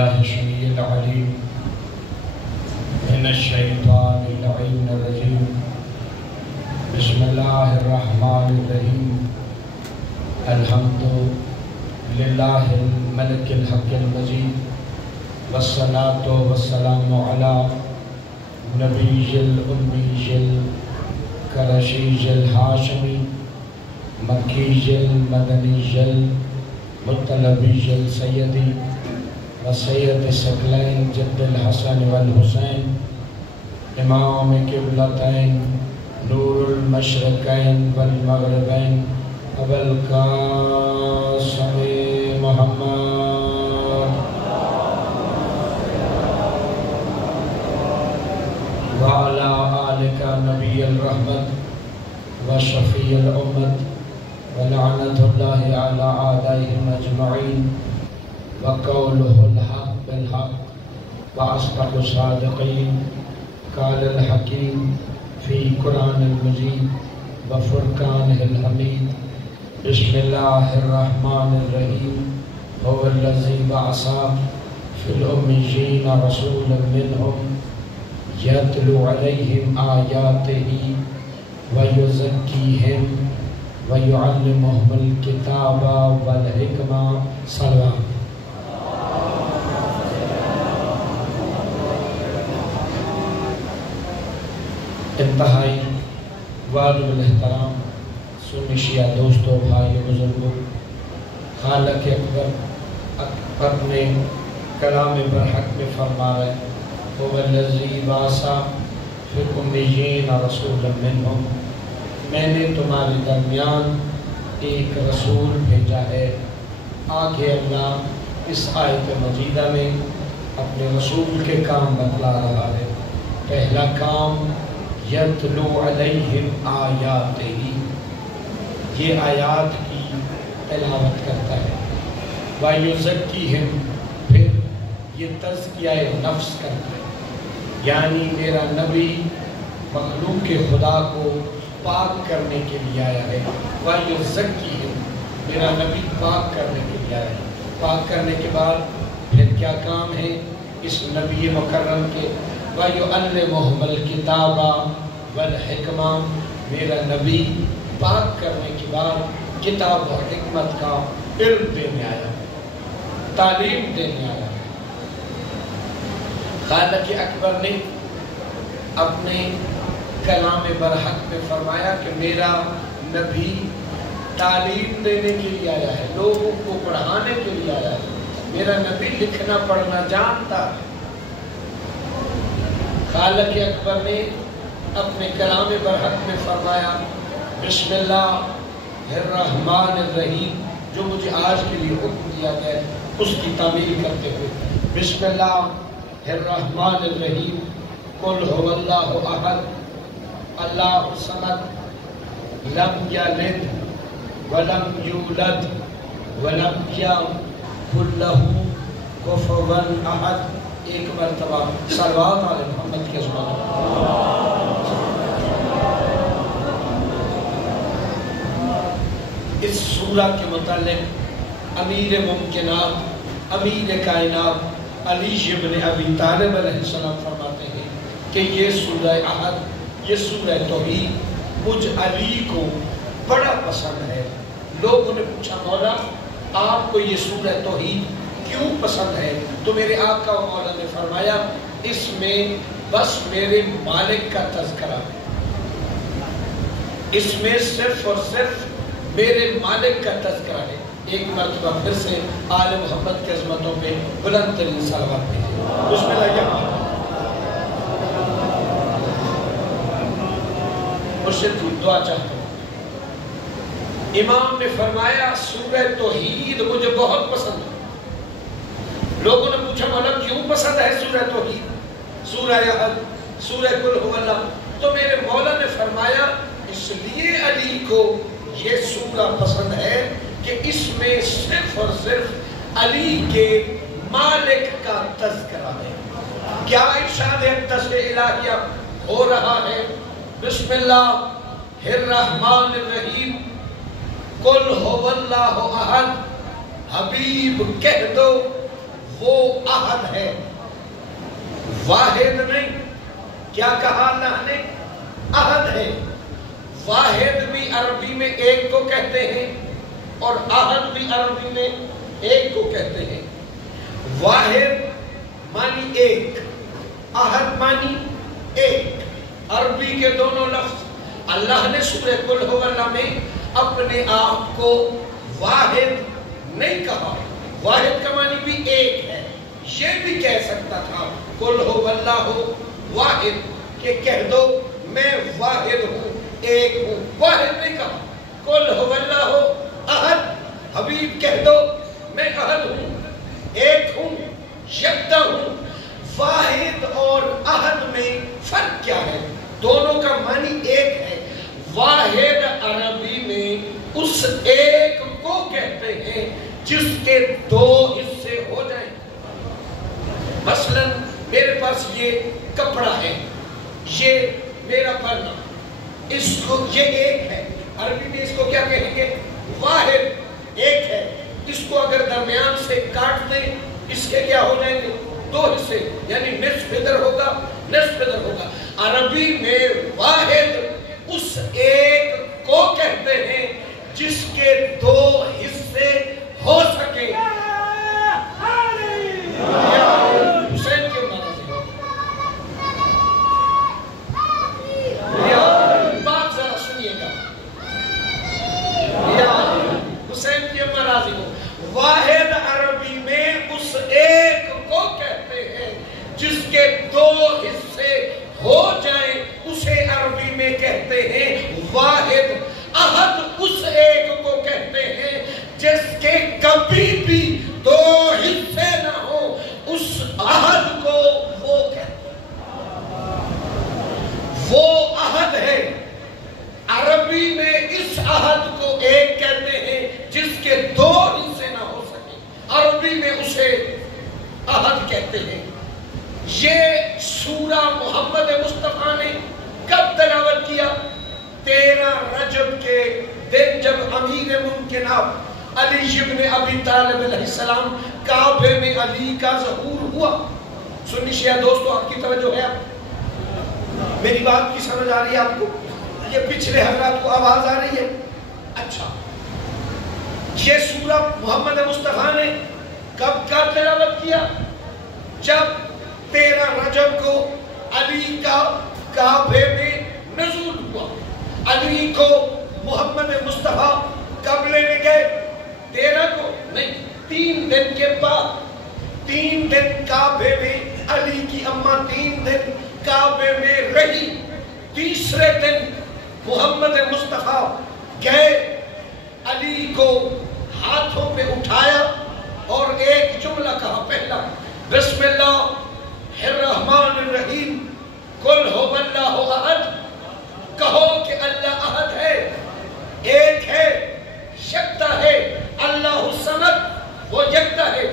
باللہ السمیع العلیم من الشیطان اللعین الرجیم بسم اللہ الرحمن الرحیم الحمد للہ الملک الحق المجید والصلاة والسلام علی نبی الأمی القرشی الہاشمی مکی المدنی المطلبی السیدی وسید ثقلین جد الحسن والحسین امام قبلتین نور المشرقین والمغربین ابو القاسم محمد وعلى آلک نبی الرحمت وشفیع الامت ولعنت اللہ علی اعدائهم اجمعین وقوله الحق بالحق وأصدق الصادقين قال الحكيم في قرآن المجيد وفرقانه الحميد بسم الله الرحمن الرحيم هو الذي بعث في الأميين رسولا منهم يتلو عليهم آياته ويزكيهم ويعلمهم الكتاب والحكمة صلوات. انتہائی والد الاحترام سنی شیعہ دوستوں بھائیوں بزرگوں، خالق اکبر اپنے کلام برحق میں فرما رہے هو الذی بعث فی الأمیین رسولا منہم، میں نے تمہارے درمیان ایک رسول بھیجا ہے. آگے اللہ اس آیت مجیدہ میں اپنے رسول کے کام بتلا رہا ہے. پہلا کام یتلو علیہم آیاتہ، یہ آیات کی تلاوت کرتا ہے. وَيُزَكِّيهِمْ، پھر یہ تزکیہ نفس کرتا ہے، یعنی میرا نبی مخلوق کے خدا کو پاک کرنے کے لیے آیا ہے. وَيُزَكِّيهِمْ، میرا نبی پاک کرنے کے لیے آیا ہے. پاک کرنے کے بعد پھر کیا کام ہے اس نبی مکرم کے؟ وَيُعَلِّمُهُمُ الْكِتَابَ وَالْحِكْمَةَ، میرا نبی پاک کرنے کے بعد کتاب اور حکمت کا علم دینے آیا ہے، تعلیم دینے آیا ہے. خالق اکبر نے اپنے کلام برحق میں فرمایا کہ میرا نبی تعلیم دینے کے لیے آیا ہے، لوگوں کو پڑھانے کے لیے آیا ہے. میرا نبی لکھنا پڑھنا جانتا ہے. خالق اکبر نے اپنے کلام برحق میں فرمایا بسم اللہ الرحمن الرحیم، جو مجھے آج کے لیے حکم دیا گیا اس کی تعمیل کرتے ہوئے بسم اللہ الرحمن الرحیم قل هو اللہ احد اللہ الصمد لم یلد ولم یولد ولم یکن لہ کفوا احد. ایک مرتبہ صلوات علی محمد کے عظمت. اس سورہ کے متعلق امیر ممکنات امیر کائنات علی بن ابی طالب علیہ السلام فرماتے ہیں کہ یہ سورہ احد، یہ سورہ توحید مجھ علی کو بڑا پسند ہے. لوگوں نے پوچھا مولا آپ کو یہ سورہ توحید کیوں پسند ہے؟ تو میرے آقا و مولا نے فرمایا اس میں بس میرے مالک کا تذکرہ ہے، اس میں صرف اور صرف میرے مالک کا تذکرہ ہے. ایک مرتبہ پھر سے آل محمد کے عظمتوں پہ بلند ترین صلوات بھیجیں. بسم اللہ. یہ مرشد دعا چاہتا ہوں. امام نے فرمایا سورہ توحید مجھے بہت پسند ہے. لوگوں نے پوچھا مولا کیوں پسند ہے سورہ توحید، سورہ احد، سورہ قل هو اللہ؟ تو میرے مولا نے فرمایا اس لیے علی کو یہ سورہ پسند ہے کہ اس میں صرف اور صرف علی کے مالک کا تذکرہ ہے. کیا ارشاد اقدس الہیہ ہو رہا ہے؟ بسم اللہ الرحمن الرحیم قل هو اللہ احد. حبیب کہہ دو وہ احد واحد نہیں، کیا کہا اللہ نے؟ احد ہے۔ واحد بھی عربی میں ایک کو کہتے ہیں اور احد بھی عربی میں ایک کو کہتے ہیں۔ واحد مانی ایک، احد مانی ایک، عربی کے دونوں لفظ۔ اللہ نے سورہ قل ہو اللہ میں اپنے آپ کو واحد نہیں کہا، واحد کا معنی بھی ایک ہے۔ یہ بھی کہہ سکتا تھا قل ہو اللہ واحد، کہ کہہ دو میں واحد ہوں، ایک ہوں، واحد نہیں کہا۔ قل ہو اللہ احد، حبیب کہہ دو میں احد ہوں، ایک ہوں، یکتا ہوں۔ واحد اور احد میں فرق کیا ہے؟ دونوں کا معنی ایک ہے۔ واحد عربی میں اس ایک کو کہتے ہیں جس کے دو حصے ہو جائیں۔ مثلا میرے پاس یہ کپڑا ہے، یہ میرا پرنا، اس کو یہ ایک ہے، عربی میں اس کو کیا کہیں گے؟ واحد، ایک ہے۔ اس کو اگر درمیان سے کاٹ دیں اس کے کیا ہو جائیں گے؟ دو حصے، یعنی نصف ادھر ہوگا نصف ادھر ہوگا۔ عربی میں واحد اس ایک کو کہتے ہیں جس کے دو حصے ہو سکے۔ حسین کیوں ناراض ہے؟ بات ذرا سنیے گا، حسین کیوں ناراض ہو؟ واحد عربی میں اس ایک کو کہتے ہیں جس کے دو حصے ہو جائیں، اسے عربی میں کہتے ہیں واحد۔ احد اس ایک کو کہتے ہیں جس کے کبھی بھی دو حصے نہ ہو، اس احد کو وہ کہتے ہیں۔ وہ احد ہے۔ عربی میں اس احد کو ایک کہتے ہیں جس کے دو حصے نہ ہو سکے، عربی میں اسے احد کہتے ہیں۔ یہ سورہ محمد مصطفیٰ نے کب تلاوت کیا؟ 13 رجب کے دن، جب امیر ممکنات علی ابن ابی طالب علیہ السلام کعبے میں علی کا ظہور ہوا۔ سنی شیعہ دوستو، آپ کی توجہ ہے؟ میری بات کی سمجھ آ رہی ہے آپ کو؟ یہ پچھلے حضرات کو آواز آ رہی ہے؟ اچھا، یہ سورہ محمد مصطفیٰ نے کب کا تلاوت کیا؟ جب 13 رجب کو علی کا کعبے میں نزول ہوا۔ علی کو محمد مصطفیٰ کب لینے گئے؟ 13 کو نہیں، 3 دن کے بعد۔ 3 دن کعبے میں علی کی اماں 3 دن کعبے میں رہی۔ تیسرے دن محمد مصطفیٰ گئے، علی کو ہاتھوں پہ اٹھایا اور ایک جملہ کہا، پہلا بسم اللہ الرحمن الرحیم قل ہو اللہ احد، کہو کہ اللہ احد ہے، ایک ہے، یکتا ہے، اللہ الصمد، وہ یکتا ہے،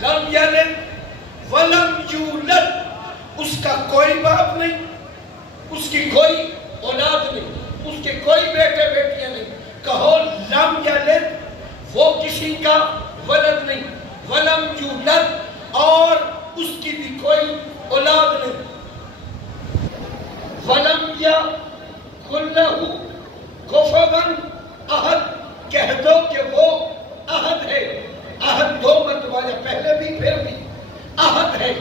لم یلد ولم یولد، اس کا کوئی باپ نہیں، اس کی کوئی اولاد نہیں، اس کے کوئی بیٹے بیٹیاں نہیں۔ کہو لم یلد، وہ کسی کا ولد نہیں، ولم یولد، اور اس کی بھی کوئی اولاد نہیں۔ ولم یکن لہ کفوا احد، کہہ دو کہ وہ احد ہے۔ احد 2 مرتبہ، یا پہلے بھی پھر بھی احد ہے۔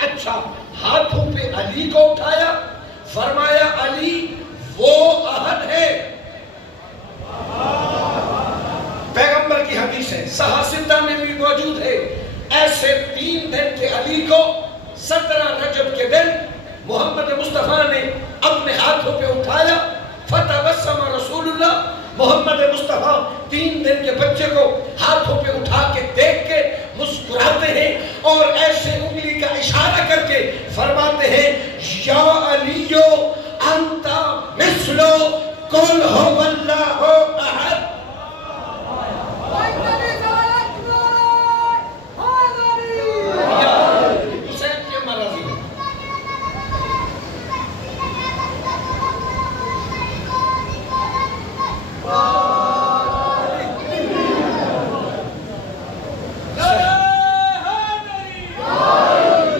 اچھا، ہاتھوں پہ علی کو اٹھایا، فرمایا علی وہ احد ہے۔ پیغمبر کی حدیث ہے، صحیح ستہ میں بھی موجود ہے۔ ایسے 3 دن کے علی کو 17 رجب کے دن محمد مصطفیٰ نے اپنے ہاتھوں پہ اٹھایا، فتبسم رسول اللہ، محمد مصطفیٰ 3 دن کے بچے کو ہاتھوں پہ اٹھا کے دیکھ کے مسکراتے ہیں اور ایسے انگلی کا اشارہ کر کے فرماتے ہیں یا علیو انتا مثلو قل ہو اللہ احد۔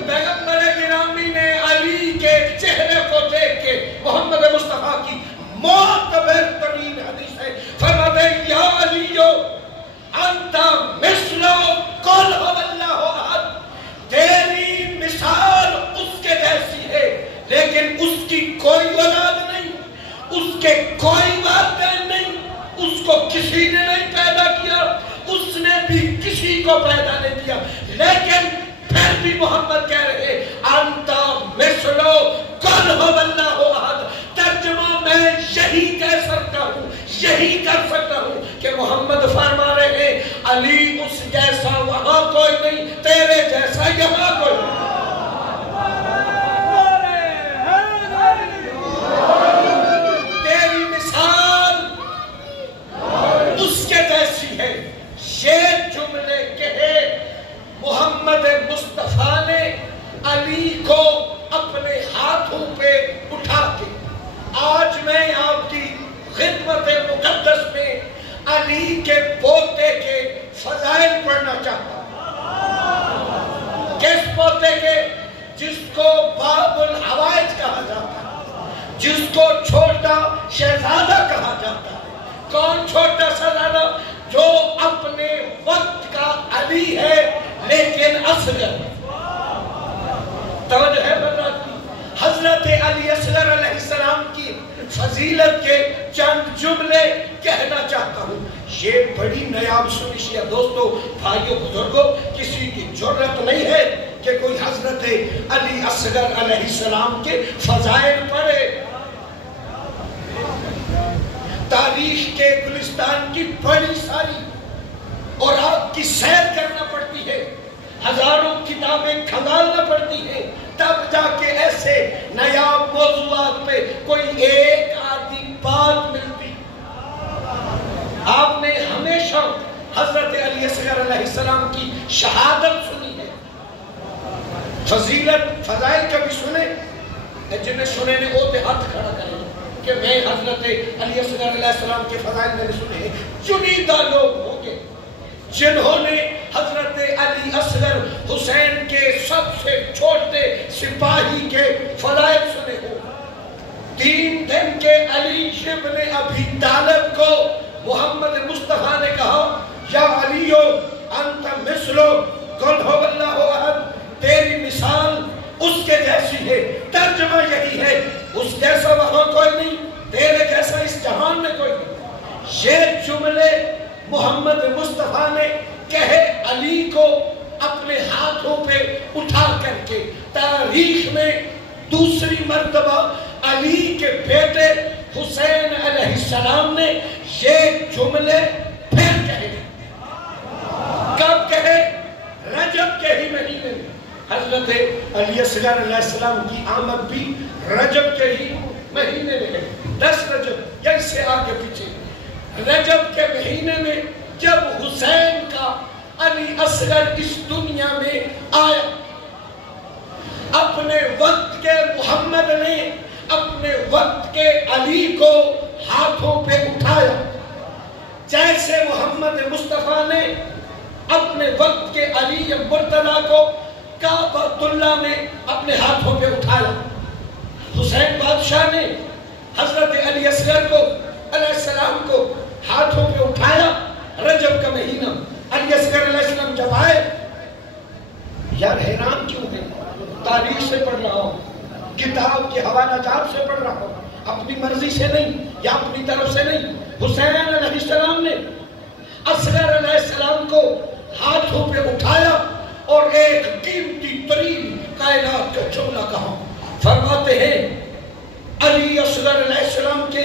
پیغمبر گرامی نے محمد کہہ رہے انتا مثلو قل هو اللہ احد. ترجمہ میں یہی کہہ سکتا ہوں، یہی کر سکتا ہوں کہ محمد فرما رہے ہیں علی اس جیسا وہاں کوئی نہیں، تیرے جیسا یہاں کوئی نہیں. تیری مثال اس کے جیسی ہے. یہ جملے کہے محمد مصطفیٰ نے علی کو اپنے ہاتھوں پہ اٹھا کے. آج میں آپ کی خدمت مقدس میں علی کے پوتے کے فضائل پڑھنا چاہتا ہوں. کس پوتے کے؟ جس کو باب الحوائج کہا جاتا ہے، جس کو چھوٹا شہزادہ کہا جاتا ہے. کون چھوٹا شہزادہ؟ جو اپنے وقت کا علی ہے لیکن اصغر. توجہ ہے بات کی. حضرت علی اصغر علیہ السلام کی فضیلت کے چند جملے کہنا چاہتا ہوں. یہ بڑی نایاب سنشیہ دوستو، بھائیو، بزرگوں، کسی کی جرت نہیں ہے کہ کوئی حضرت علی اصغر علیہ السلام کے فضائل پڑھے. تاریخ کے گلستان کی بڑی ساری اور آپ کی سیر کرنا پڑتی ہے، ہزاروں کتابیں کھنگالنا پڑتی ہیں، تب جا کے ایسے نایاب موضوعات پہ کوئی ایک آدھی بات ملتی. آپ نے ہمیشہ حضرت علی اصغر علیہ السلام کی شہادت سنی ہے. فضیلت فضائل کبھی سنے؟ جنہیں سنے نے وہ ہاتھ کھڑا کریں کہ میں حضرت علی اصغر علیہ السلام کے فضائل میں نے سنے ہیں. چنیدہ لوگ ہوں گے جنہوں نے حضرت علی اصغر حسین کے سب سے چھوٹے سپاہی کے فضائل سنے ہوں. 3 دن کے علی ابن ابی طالب کو محمد مصطفیٰ نے کہا یا علیو انت مثلو قل هو اللہ احد. تیری مثال اس کے جیسی ہے. ترجمہ یہی ہے اس جیسا وہاں کوئی نہیں، تیرے جیسا اس جہان میں کوئی نہیں. یہ جملے محمد مصطفیٰ نے کہے علی کو اپنے ہاتھوں پہ اٹھا کر کے. تاریخ میں دوسری مرتبہ علی کے بیٹے حسین علیہ السلام نے یہ جملے پھر کہے. کب کہے؟ رجب کے ہی مہینے میں. حضرت علی اصغر علیہ السلام کی آمد بھی رجب کے ہی مہینے میں ہے. 10 رجب یا اس سے آگے پیچھے. رجب کے مہینے میں جب حسین کا علی اصغر اس دنیا میں آیا، اپنے وقت کے محمد نے اپنے وقت کے علی کو ہاتھوں پہ اٹھایا، جیسے محمد مصطفیٰ نے اپنے وقت کے علی مرتضیٰ کو کعبۃ اللہ میں اپنے ہاتھوں پہ اٹھایا. حسین بادشاہ نے حضرت علی اصغر کو علیہ السلام کو ہاتھوں پہ اٹھایا. رجب کا مہینہ علی اصغر علیہ السلام جب آئے، یار حیران کیوں ہے؟ تاریخ سے پڑھ رہا ہوں، کتاب کے حوالہ جات سے پڑھ رہا ہوں، اپنی مرضی سے نہیں یا اپنی طرف سے نہیں. حسین علیہ السلام نے اصغر علیہ السلام کو ہاتھوں پہ اٹھایا اور ایک قیمتی ترین کائنات کا جملہ کہا. فرماتے ہیں علی اصغر علیہ السلام کے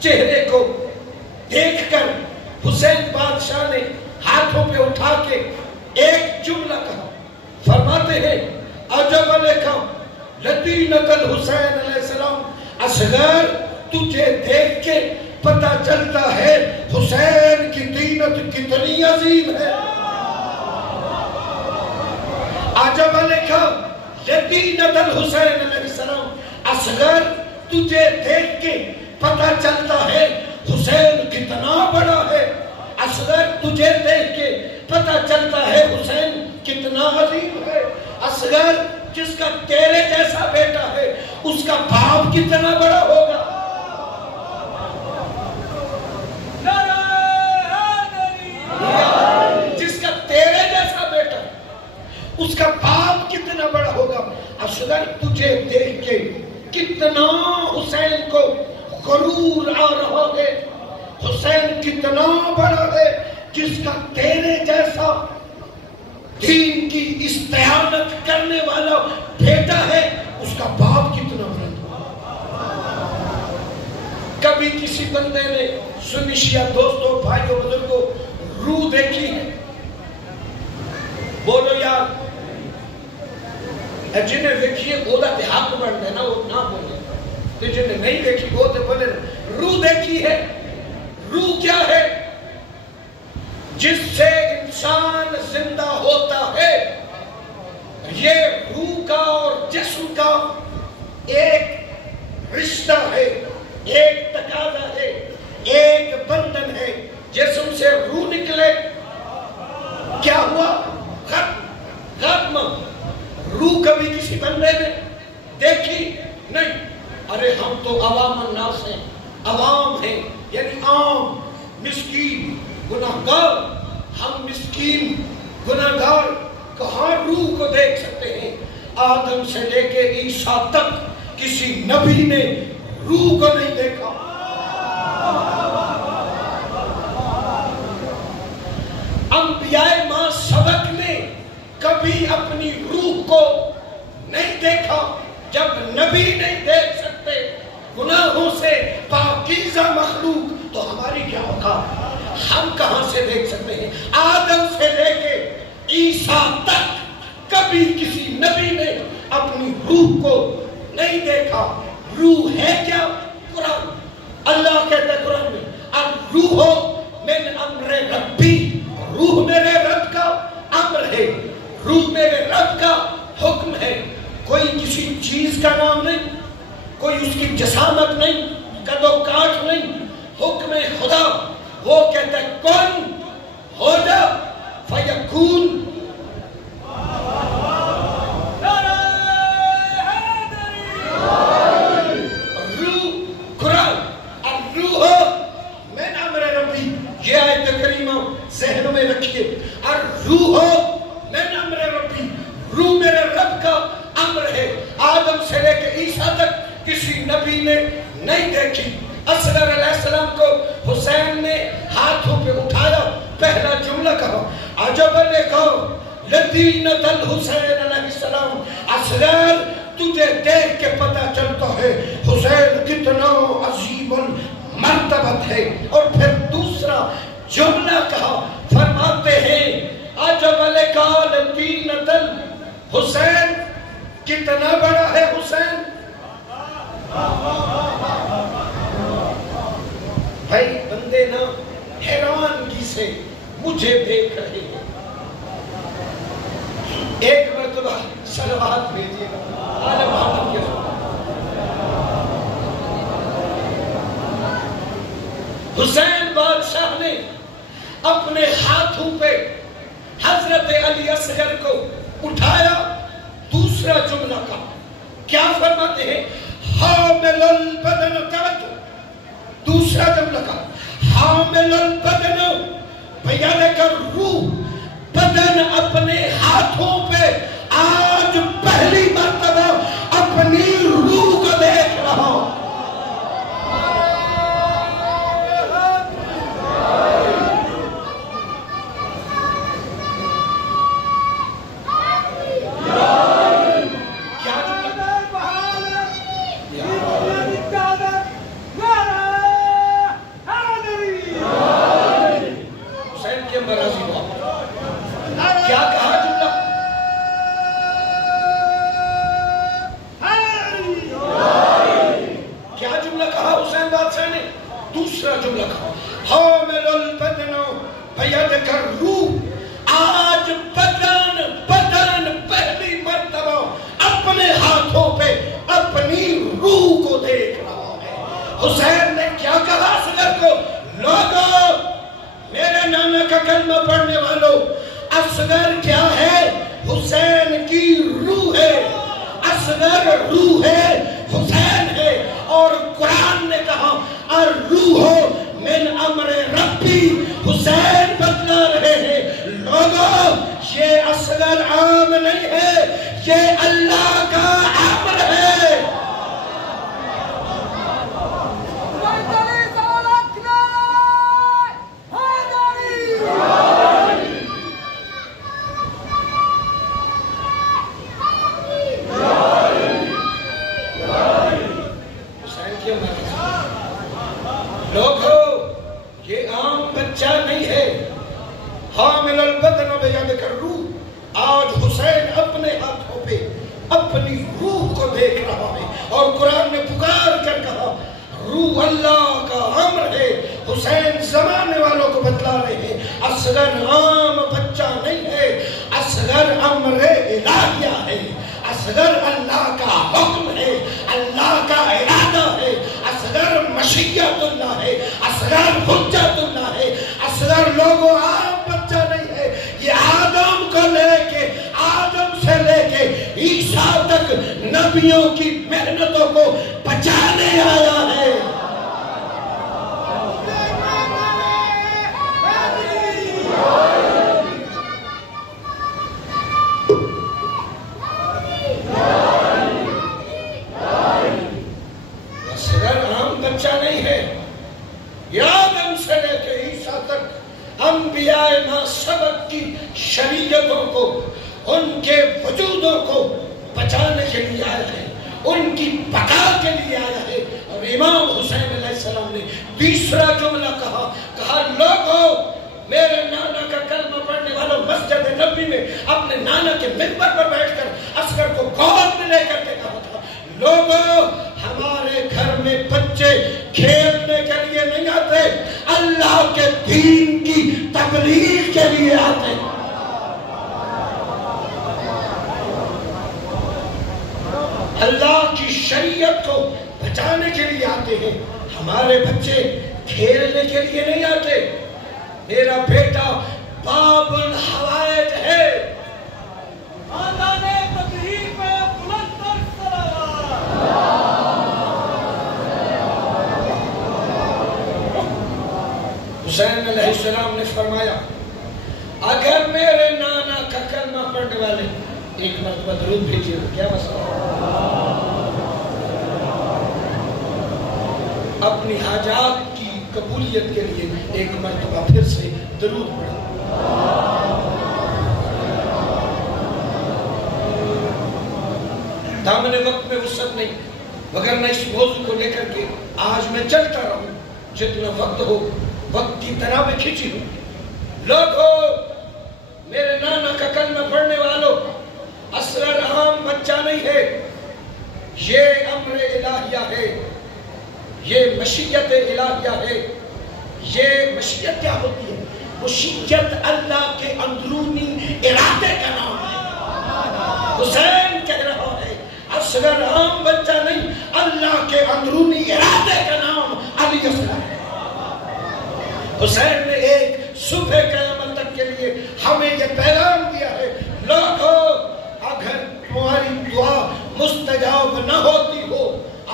چہرے کو دیکھ کر حسین بادشاہ نے ہاتھوں پہ اٹھا کے ایک جملہ کہا. فرماتے ہیں عجب لکھا لطینت الحسین علیہ السلام. اصغر تجھے دیکھ کے پتہ چلتا ہے حسین کی دینت کتنی عظیم ہے. عجب لکھا لطینت الحسین علیہ السلام. اصغر تجھے دیکھ کے پتہ چلتا ہے حسین کتنا بڑا ہے. اصغر تجھے دیکھ کے پتہ چلتا ہے حسین کتنا عظیم ہے. اصغر جس کا تیرے جیسا بیٹا ہے اس کا باپ کتنا بڑا ہوگا. جس کا تیرے جیسا بیٹا اس کا باپ کتنا بڑا ہوگا. اصغر تجھے دیکھ کے کتنا حسین کو غرور آ رہا ہے. حسین کتنا بڑا ہے جس کا تیرے جیسا دین کی استعانت بیٹا ہے اس کا باپ کتنا بلند ہو۔ کبھی کسی بندے نے سنشیا دوستوں بھائیوں بزرگوں روح دیکھی ہے؟ بولو یار، جنہیں دیکھیے وہ تے حق بن دے نا، وہ نہ بولے، تو جنہیں نہیں دیکھی وہ تے بولے نا۔ روح دیکھی ہے؟ روح کیا ہے؟ جس سے انسان زندہ ہوتا ہے۔ یہ روح کا اور جسم کا ایک رشتہ ہے، ایک تقاضا ہے، ایک بندھن ہے۔ جسم سے روح نکلے کیا ہوا؟ ختم۔ روح کبھی کسی بندے نے دیکھی نہیں۔ ارے ہم تو عوام الناس ہیں، عوام ہیں، یعنی عام مسکین گناہگار۔ ہم مسکین گناہگار کہاں روح کو دیکھ سکتے ہیں؟ آدم سے لے کے عیسیٰ تک کسی نبی نے روح کو نہیں دیکھا۔ انبیاء ماں سبق نے کبھی اپنی روح کو نہیں دیکھا۔ جب نبی نہیں دیکھ سکتے گناہوں سے پاکیزہ مخلوق تو ہماری کیا اوقات؟ ہم کہاں سے دیکھ سکتے ہیں؟ آدم سے لے کے عیسیٰ تک کبھی کسی نبی نے اپنی روح کو نہیں دیکھا۔ روح ہے کیا؟ قرآن، اللہ کہتا ہے قرآن میں الروح من امر ربی، روح میرے رب کا امر ہے، روح میرے رب کا حکم ہے۔ کوئی کسی چیز کا نام نہیں، کوئی اس کی جسامت نہیں، قد و کاٹ نہیں، حکم خدا۔ وہ کہتا ہے کن ہو جا فیکون۔ روح قرآن، الروح من امر ربی، یہ آیت کریمہ ذہنوں میں رکھیے۔ الروح من امر ربی، روح میرے رب کا امر ہے۔ آدم سے لے کے عیسیٰ تک کسی نبی نے نہیں دیکھی۔ اصغر علیہ السلام کو حسین نے ہاتھوں پہ اٹھایا، پہلا جملہ کہا عجب لقوم لدینۃ الحسین علیہ السلام۔ اصغر تجھے دیکھ کے پتہ چلتا ہے حسین کتنا عظیم المرتبت ہے۔ اور پھر دوسرا جملہ کہا، فرماتے ہیں عجب لقوم لدینۃ الحسین، کتنا بڑا ہے حسین۔ بھائی بندے نا حیرانگی سے مجھے دیکھ رہے ہیں۔ ایک مرتبہ صلوات بھیجیے آل محمد کے حسین بادشاہ نے اپنے ہاتھوں پہ حضرت علی اصغر کو اٹھایا، دوسرا جملہ کا کیا فرماتے ہیں؟ حامل البدن، توجہ، دوسرا جملہ کا حامل البدن بیدک الروح، بدن اپنے ہاتھوں پہ آج پہلی مرتبہ اپنی روح کو دیکھ رہا ہوں۔ دوسرا جملہ کہا حامل البدن بیدک الروح، آج بدن پہلی مرتبہ اپنے ہاتھوں پہ اپنی روح کو دیکھ رہا ہے۔ حسین نے کیا کہا اصغر کو؟ لوگو میرے نانا کا کلمہ پڑھنے والوں، اصغر کیا ہے؟ حسین کی روح ہے۔ اصغر روح ہے، حسین ہے۔ اور قرآن نے کہا الروح من امر ربی، حسین بتلا رہے ہیں لوگوں یہ اصغر عام نہیں ہے، یہ اللہ کا امر ہے۔ اپنی روح کو دیکھ رہا ہے، اور قرآن نے پکار کر کہا روح اللہ کا امر ہے۔ حسین زمانے والوں کو بتلا رہے ہیں اصغر عام بچہ نہیں ہے، اصغر امر الہیہ ہے، اصغر اللہ کا حکم ہے، اللہ کا ارادہ ہے، اصغر مشیت اللہ ہے، اصغر حجت اللہ ہے، اصغر لوگوں عام بچہ نہیں ہے۔ یہ آدم کو لے کے، آدم سے لے کے عیسیٰ تک نبیوں کی محنتوں کو بچانے آیا ہے۔ انبیاء ما سبق کی شریعتوں کو، ان کے وجودوں کو بچانے کے لیے آیا ہے، ان کی بقا کے لیے آیا ہے۔ اور امام حسین علیہ السلام نے تیسرا جملہ کہا لوگوں، میرے نانا کا کلمہ پڑھنے والوں مسجد نبوی میں اپنے نانا کے منبر پر بیٹھ کر اصغر کو گود میں لے کر کے کہا تھا لوگوں، ہمارے گھر میں بچے کھیلنے کے لیے نہیں آتے، اللہ کے دین کی تبلیغ کے لیے آتے۔ اللہ کی شریعت کو بچانے کے لیے آتے ہیں، ہمارے بچے کھیلنے کے لیے نہیں آتے۔ میرا بیٹا باب الحوائج ہے، حسین علیہ السلام نے فرمایا اگر میرے نانا کا کلمہ پڑھنے والے ایک مرتبہ درود بھیجیے تو کیا مسئلہ؟ اپنی حاجات کی قبولیت کے لیے ایک مرتبہ پھر سے درود پڑھیں۔ دامن وقت میں وسعت نہیں، وگرنہ اس موضوع کو لے کر کے آج میں چلتا رہوں، جتنا وقت ہو وقت کی طرح میں کھینچی ہوں۔ لوگوں، میرے نانا کا کلمہ پڑھنے والوں، اصغر عام بچہ نہیں ہے، یہ امر الہیہ ہے، یہ مشیت الہیہ ہے۔ یہ مشیت کیا ہوتی ہے؟ مشیت اللہ کے اندرونی ارادے کا نام ہے۔ حسین کہہ رہا ہے اصغر عام بچہ نہیں، اللہ کے اندرونی ارادے کا نام علی اصغر ہے۔ حسین نے ایک صبح قیامت تک کے لیے ہمیں یہ پیغام دیا ہے لوگوں، اگر تمہاری دعا مستجاب نہ ہوتی ہو،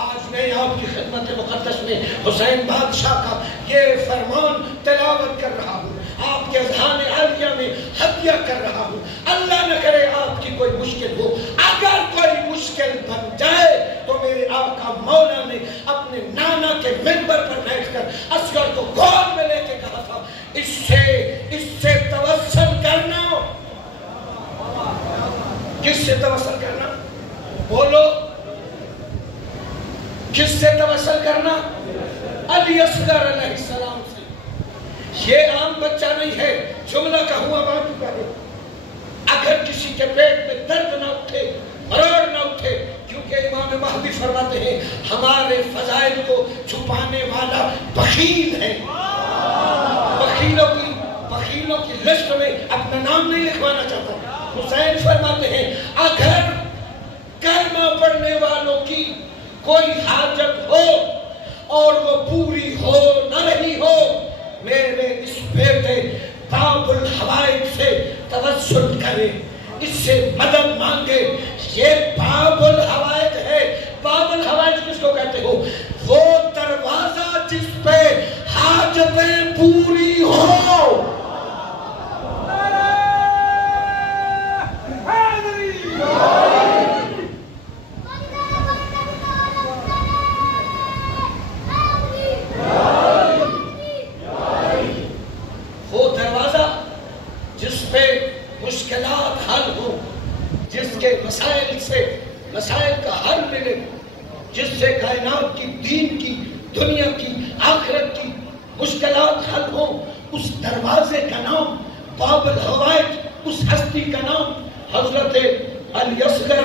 آج میں آپ کی خدمت مقدس میں حسین بادشاہ کا یہ فرمان تلاوت کر رہا ہوں، آپ کے اذہان عالیہ میں ہدیہ کر رہا ہوں۔ اللہ نہ کرے آپ کی کوئی مشکل ہو، اگر کوئی مشکل بن جائے تو میرے آقا مولا نے اپنے نانا کے منبر پر بیٹھ کر اصغر کو گود میں لے کے کہا تھا اس سے توسل کرنا۔ کس سے توسل کرنا؟ بولو، کس سے توسل کرنا؟ علی اصغر علیہ السلام سے۔ یہ عام بچہ نہیں ہے، جملہ کا ہوا مان چکا ہے۔ اگر کسی کے پیٹ میں درد نہ اٹھے، مروڑ نہ اٹھے، کیونکہ امام مہدی فرماتے ہیں ہمارے فضائل کو چھپانے والا بخیل ہے۔ بخیلوں کی لسٹ میں اپنا نام نہیں لکھوانا چاہتا۔ حسین فرماتے ہیں اگر کلمہ پڑھنے والوں کی کوئی حاجت ہو اور وہ پوری ہو نہ رہی ہو، میرے اس بیٹے باب الحوائج سے توسل کرے، اس سے مدد مانگے۔ یہ باب الحوائج ہے۔ باب الحوائج کس کو کہتے ہو؟ وہ دروازہ جس پہ حاجتیں پوری ہو۔ وہ دروازہ جس پہ مشکلات حل ہو، جس کے مسائل کا حل ملے، جس سے کائنات کی، دین کی، دنیا کی، آخرت کی مشکلات حل ہو، اس دروازے کا نام باب الحوائج، اس ہستی کا نام حضرت علی اصغر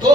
2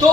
2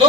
2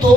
2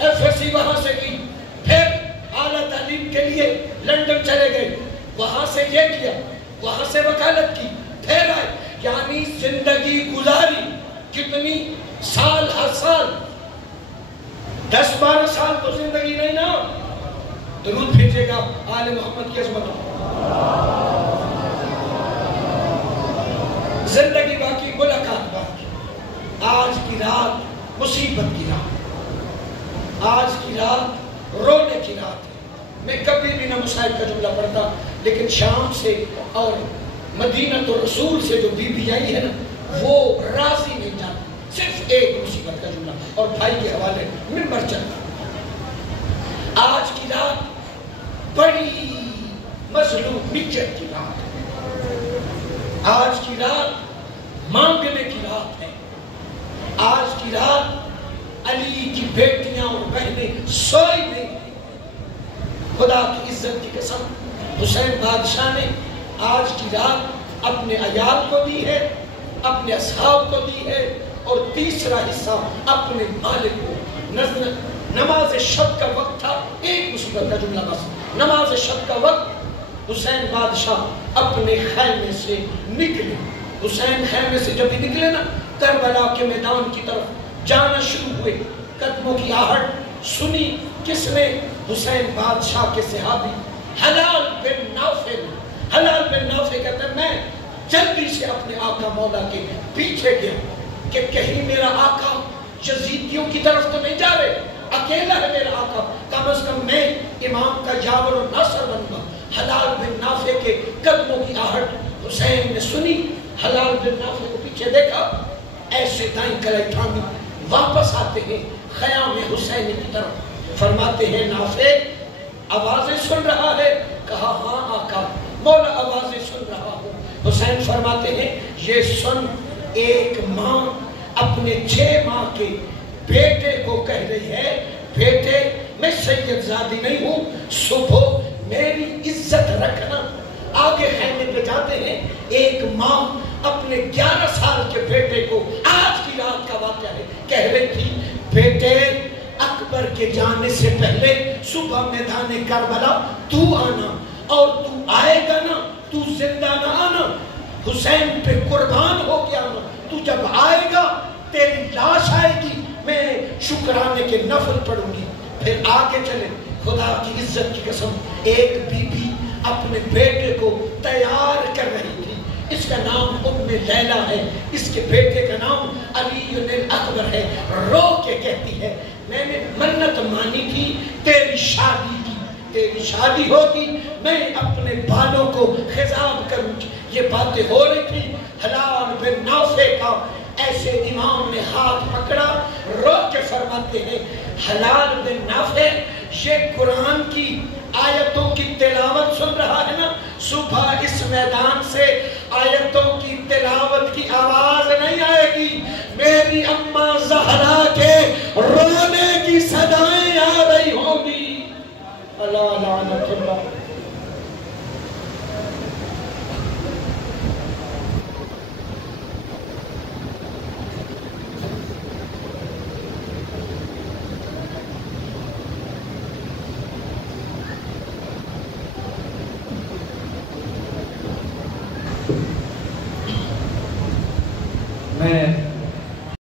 FSC وہاں سے کی، پھر اعلیٰ تعلیم کے لیے لندن چلے گئے، وہاں سے یہ کیا، وہاں سے وکالت کی، پھر آئے، یعنی زندگی گزاری کتنی سال، ہر سال 10-12 سال تو زندگی نہیں نا. درود بھیجے گا آل محمد کی عظمت. زندگی باقی، ملاقات باقی. آج کی رات مصیبت کی رات، آج کی رات رونے کی رات ہے. میں کبھی بھی نہ مصائب کا جملہ پڑھتا، لیکن شام سے اور مدینہ تو رسول سے جو بی بی آئی ہے نا، وہ راضی نہیں جاتی. صرف ایک مصیبت کا جملہ اور بھائی کے حوالے ممبر چلتا. آج کی رات بڑی مظلومیت کی رات ہے. آج کی رات مانگنے کی رات ہے. آج کی رات علی کی بیٹیاں اور بہنیں سوئی نہیں. خدا کی عزت کی قسم، حسین بادشاہ نے آج کی رات اپنے عیال کو دی ہے، اپنے اصحاب کو دی ہے، اور تیسرا حصہ اپنے مالک کو. نماز شب کا وقت تھا، ایک مصیبت کا جملہ بس. نماز شب کا وقت حسین بادشاہ اپنے خیمے سے نکلے. حسین خیمے سے جب بھی نکلے نا، کربلا کے میدان کی طرف جانا شروع ہوئے. قدموں کی آہٹ سنی. کس نے؟ حسین بادشاہ کے صحابی حلال بن نافع نے. حلال بن نافع کہتے ہیں میں جلدی سے اپنے آقا مولا کے پیچھے گیا کہ کہیں میرا آقا یزیدیوں کی طرف تو نہیں جا رہے. اکیلا ہے میرا آقا، کم از کم میں امام کا جاور اور ناصر بنوں گا. حلال بن نافع کے قدموں کی آہٹ حسین نے سنی. حلال بن نافع کو پیچھے دیکھا، ایسے دائیں کلائی تھامی واپس آتے ہیں خیام حسین کی طرف. فرماتے ہیں نافع آوازیں سن رہا ہے؟ کہا ہاں آقا مولا آوازیں سن رہا ہوں. حسین فرماتے ہیں یہ سن، ایک ماں اپنے 6 ماہ کے بیٹے کو کہہ رہی ہے بیٹے میں سید زادی نہیں ہوں، صبح میری عزت رکھنا. آگے خیمے پہ جاتے ہیں. ایک ماں اپنے 11 سال کے بیٹے کو، آج کی رات کا واقعہ ہے، کہہ رہی تھی بیٹے اکبر کے جانے سے پہلے صبح میدان کربلا تو آنا، اور تو آئے گا نا، تو زندہ نہ آنا، حسین پہ قربان ہو کے آنا. تو جب آئے گا تیری لاش آئے گی، میں شکرانے کے نفل پڑھوں گی. پھر آگے چلے. خدا کی عزت کی قسم، ایک بی بی اپنے بیٹے کو تیار کر رہی تھی. اس کا نام ام لیلہ ہے، اس کے بیٹے کا نام علی اکبر ہے. رو کے کہتی ہے میں نے منت مانی تھی تیری شادی کی، تیری شادی ہوگی میں اپنے بالوں کو خضاب کروں گی. یہ باتیں ہو رہی تھی. حلال بن نافع کا ایسے امام نے ہاتھ پکڑا، رو کے فرماتے ہیں حلال بن نافع یہ قرآن کی آیتوں کی تلاوت سن رہا ہے نا، صبح اس میدان سے آیتوں کی تلاوت کی آواز نہیں آئے گی، میری اماں زہرا کے رونے کی صدائیں آ رہی ہوں گی. اللہ لعنت اللہ. میں